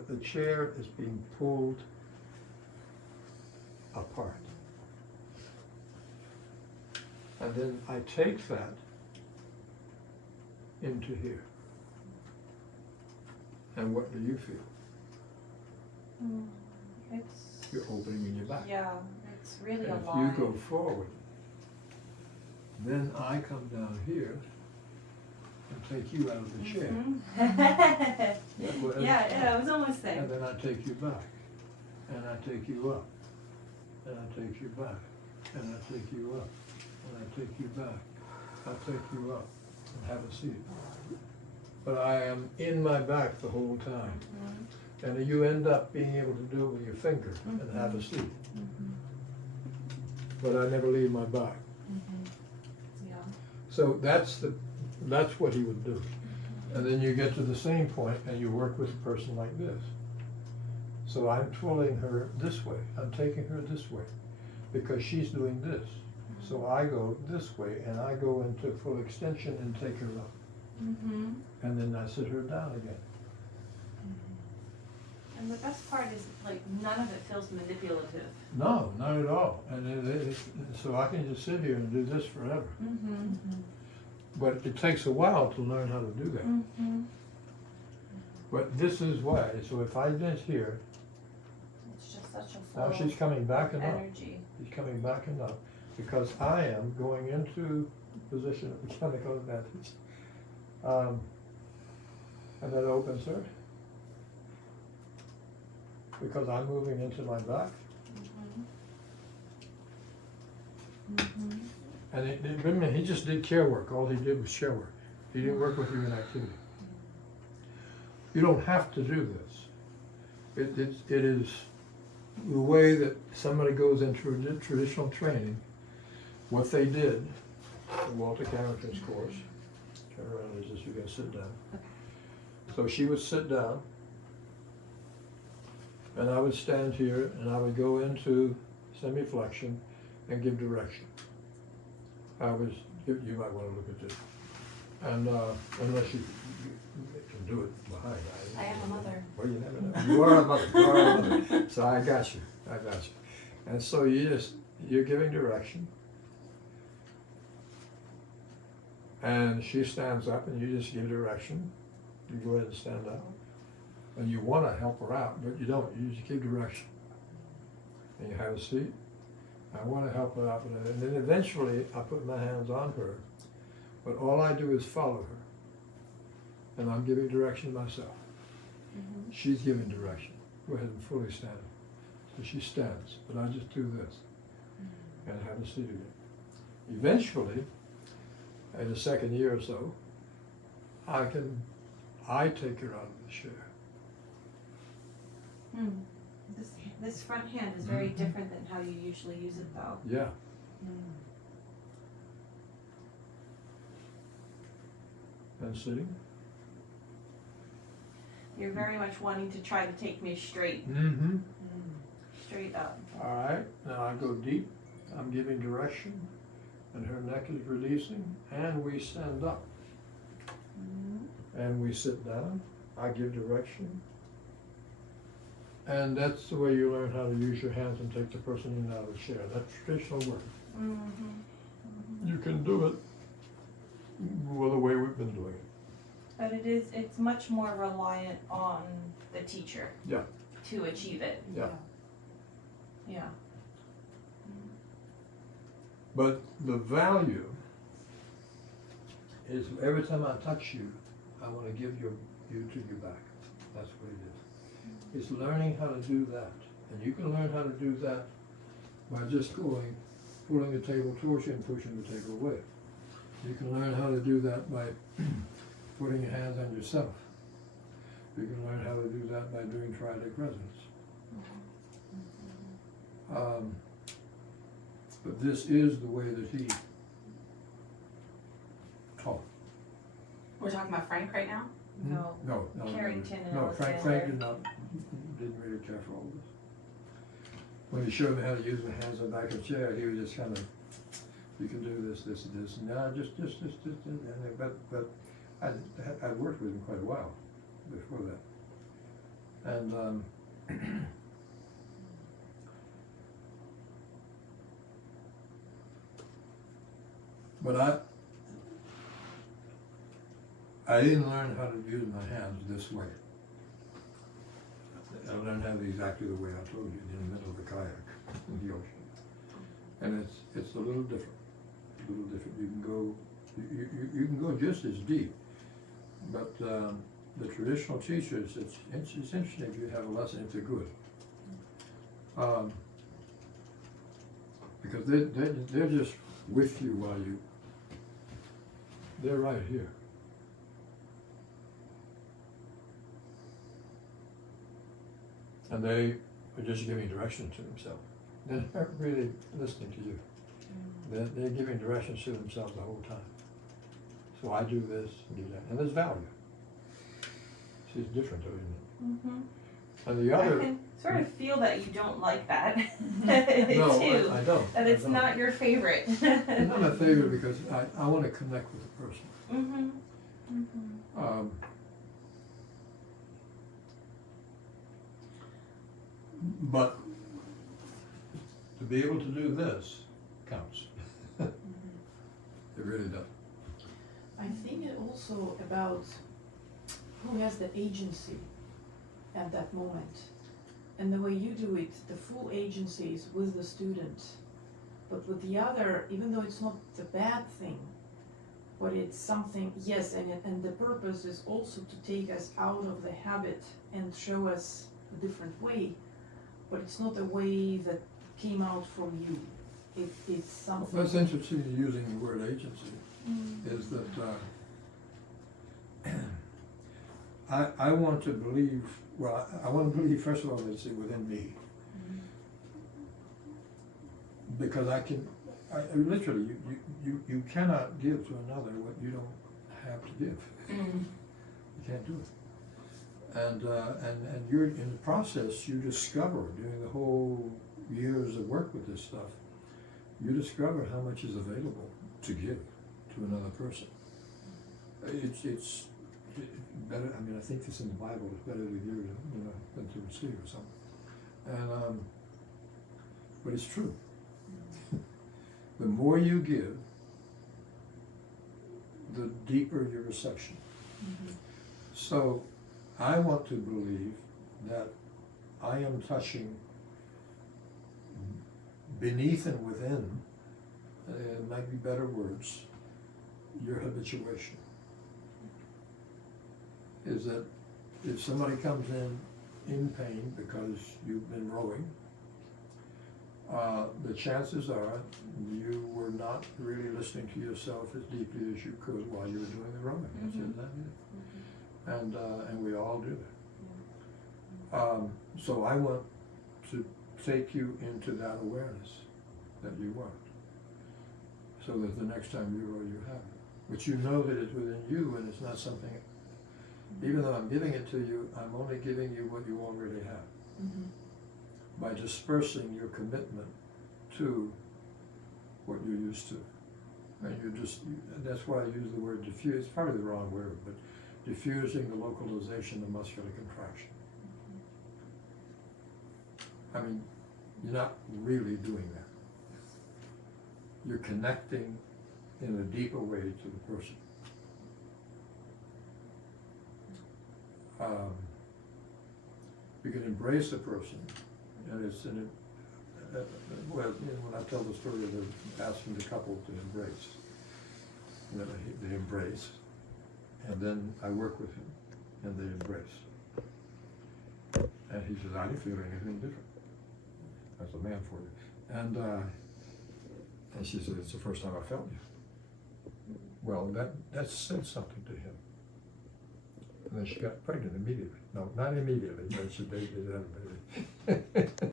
that the chair is being pulled apart. And then I take that into here. And what do you feel? It's, You're opening in your back. yeah, it's really And alive. if you go forward, then I come down here and take you out of the chair. Yeah, it was almost there. And then I take you back, and I take you up, and I take you back, and I take you up, and I take you back, I take you up, and have a seat. But I am in my back the whole time. And you end up being able to do it with your finger and have a seat. But I never leave my back. Yeah. So that's what he would do. And then you get to the same point and you work with a person like this. So I'm pulling her this way, I'm taking her this way, because she's doing this. So I go this way and I go into full extension and take her up. And then I sit her down again. And the best part is, like, none of it feels manipulative. No, not at all. And so I can just sit here and do this forever. But it takes a while to learn how to do that. But this is why. So if I did here, It's just such a flow now she's coming back of and up. energy. She's coming back and up because I am going into position of mechanical advantage. And that opens her because I'm moving into my back. And remember, he just did care work. All he did was chair work. He didn't work with you in activity. You don't have to do this. It is the way that somebody goes into traditional training. What they did, Walter Carrington's course. Turn around, as you can sit down. So she would sit down, and I would stand here, and I would go into semi-flexion and give direction. You might want to look at this. And unless you can do it behind. I am a mother. Well, you never know. You are a mother. You are a mother. So I got you. And so you're giving direction. And she stands up and you just give direction. You go ahead and stand up. And you want to help her out, but you don't. You just give direction. And you have a seat. I want to help her out. And then eventually I put my hands on her. But all I do is follow her. And I'm giving direction myself. She's giving direction. Go ahead and fully stand. So she stands, but I just do this. And have a seat again. Eventually, in the second year or so, I take her out of the chair. This front hand is very different than how you usually use it, though. Yeah. And sitting. You're very much wanting to try to take me straight. Straight up. All right, now I go deep. I'm giving direction, and her neck is releasing, and we stand up. And we sit down. I give direction. And that's the way you learn how to use your hands and take the person in and out of the chair. That's traditional work. You can do it well the way we've been doing it. But it's much more reliant on the teacher. Yeah. To achieve it. Yeah. Yeah. But the value is every time I touch you, I want to give you to your back. That's what it is. It's learning how to do that. And you can learn how to do that by just pulling the table towards you and pushing the table away. You can learn how to do that by putting your hands on yourself. You can learn how to do that by doing triadic resonance. But this is the way that he taught. We're talking about Frank right now? No. No. Carrington and No, Alexander. Frank didn't really care for all this. When he showed me how to use my hands on the back of the chair, he was just kind of, you can do this, this, and this, and now just, but I'd worked with him quite a while before that. And but I didn't learn how to use my hands this way. I learned how to exactly the way I told you, in the middle of the kayak in the ocean. And it's a little different. A little different. You can go just as deep, but the traditional teachers, it's interesting if you have a lesson if they're good, because they're just with you while they're right here. And they are just giving direction to themselves. They're not really listening to you. They're giving directions to themselves the whole time. So I do this, do that, and there's value. She's different, isn't it? Mm-hmm. And the other. I can sort of feel that you don't like that No, too. I don't. That it's not your favorite. It's not my favorite because I want to connect with the person. Mm-hmm. Mm-hmm. But to be able to do this counts. It really does. I think it also about who has the agency at that moment. And the way you do it, the full agency is with the student. But with the other, even though it's not the bad thing, but it's something, yes, and the purpose is also to take us out of the habit and show us a different way, but it's not a way that came out from you. It's something. What's interesting in using the word agency is that I want to believe, well, I want to believe, first of all, that it's within me. Because I literally, you cannot give to another what you don't have to give. You can't do it. And you're in the process, you discover during the whole years of work with this stuff, you discover how much is available to give to another person. It's better, I mean, I think this in the Bible, it's better to give than to receive or something. And, but it's true. The more you give, the deeper your reception. So I want to believe that I am touching beneath and within, it might be better words, your habituation. Is that if somebody comes in pain because you've been rowing, the chances are you were not really listening to yourself as deeply as you could while you were doing the rowing. Isn't that it? And we all do that. So I want to take you into that awareness that you weren't, so that the next time you row, you have it. But you know that it's within you, and it's not something. Even though I'm giving it to you, I'm only giving you what you already have. By dispersing your commitment to what you're used to. And that's why I use the word diffuse, it's probably the wrong word, but diffusing the localization of muscular contraction. I mean, you're not really doing that. You're connecting in a deeper way to the person. You can embrace a person, and when I tell the story of asking the couple to embrace, they embrace, and then I work with him, and they embrace. And he says, I didn't feel anything different. That's a man for you. And she said, it's the first time I felt you. Well, that said something to him. And then she got pregnant immediately. No, not immediately, but they did have a baby.